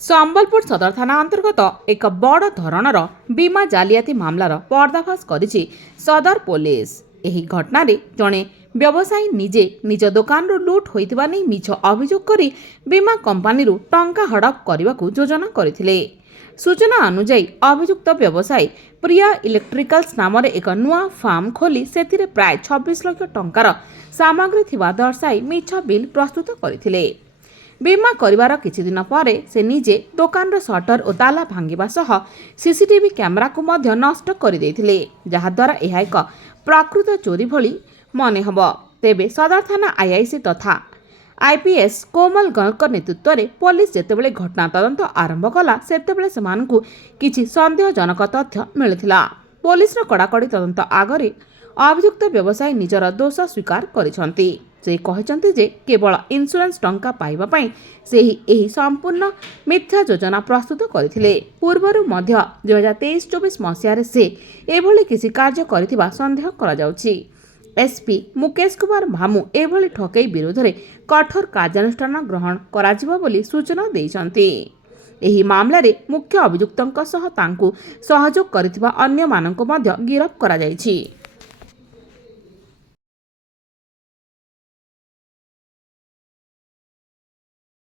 ସମ୍ବଲପୁର ସଦର ଥାନା ଅନ୍ତର୍ଗତ ଏକ ବଡ଼ ଧରଣର ବୀମା ଜାଲିଆତି ମାମଲାର ପର୍ଦ୍ଦାଫାଶ କରିଛି ସଦର ପୋଲିସ। ଏହି ଘଟଣାରେ ଜଣେ ବ୍ୟବସାୟୀ ନିଜେ ନିଜ ଦୋକାନରୁ ଲୁଟ୍ ହୋଇଥିବା ନେଇ ମିଛ ଅଭିଯୋଗ କରି ବୀମା କମ୍ପାନୀରୁ ଟଙ୍କା ହଡପ କରିବାକୁ ଯୋଜନା କରିଥିଲେ। ସୂଚନା ଅନୁଯାୟୀ ଅଭିଯୁକ୍ତ ବ୍ୟବସାୟୀ ପ୍ରିୟା ଇଲେକ୍ଟ୍ରିକାଲ୍ସ ନାମରେ ଏକ ନୂଆ ଫାର୍ମ ଖୋଲି ସେଥିରେ ପ୍ରାୟ 26 ଲକ୍ଷ ଟଙ୍କାର ସାମଗ୍ରୀ ଥିବା ଦର୍ଶାଇ ମିଛ ବିଲ୍ ପ୍ରସ୍ତୁତ କରିଥିଲେ। ବୀମା କରିବାର କିଛି ଦିନ ପରେ ସେ ନିଜେ ଦୋକାନର ସଟର ଓ ତାଲା ଭାଙ୍ଗିବା ସହ ସିସିଟିଭି କ୍ୟାମେରାକୁ ମଧ୍ୟ ନଷ୍ଟ କରିଦେଇଥିଲେ, ଯାହାଦ୍ୱାରା ଏହା ଏକ ପ୍ରକୃତ ଚୋରି ଭଳି ମନେହେବ। ତେବେ ସଦର ଥାନା ଆଇଆଇସି ତଥା ଆଇପିଏସ୍ କୋମଲ ଗର୍ଗଙ୍କ ନେତୃତ୍ୱରେ ପୋଲିସ ଯେତେବେଳେ ଘଟଣା ତଦନ୍ତ ଆରମ୍ଭ କଲା, ସେତେବେଳେ ସେମାନଙ୍କୁ କିଛି ସନ୍ଦେହଜନକ ତଥ୍ୟ ମିଳିଥିଲା। ପୋଲିସର କଡ଼ାକଡ଼ି ତଦନ୍ତ ଆଗରେ ଅଭିଯୁକ୍ତ ବ୍ୟବସାୟୀ ନିଜର ଦୋଷ ସ୍ୱୀକାର କରିଛନ୍ତି। ସେ କହିଛନ୍ତି ଯେ କେବଳ ଇନ୍ସୁରାନ୍ସ ଟଙ୍କା ପାଇବା ପାଇଁ ସେ ଏହି ସମ୍ପୂର୍ଣ୍ଣ ମିଥ୍ୟା ଯୋଜନା ପ୍ରସ୍ତୁତ କରିଥିଲେ। ପୂର୍ବରୁ ମଧ୍ୟ 2023-24 ମସିହାରେ ସେ ଏଭଳି କିଛି କାର୍ଯ୍ୟ କରିଥିବା ସନ୍ଦେହ କରାଯାଉଛି। ଏସ୍ପି ମୁକେଶ କୁମାର ଭାମୁ ଏଭଳି ଠକେଇ ବିରୋଧରେ କଠୋର କାର୍ଯ୍ୟାନୁଷ୍ଠାନ ଗ୍ରହଣ କରାଯିବ ବୋଲି ସୂଚନା ଦେଇଛନ୍ତି। ଏହି ମାମଲାରେ ମୁଖ୍ୟ ଅଭିଯୁକ୍ତଙ୍କ ସହ ତାଙ୍କୁ ସହଯୋଗ କରିଥିବା ଅନ୍ୟମାନଙ୍କୁ ମଧ୍ୟ ଗିରଫ କରାଯାଇଛି।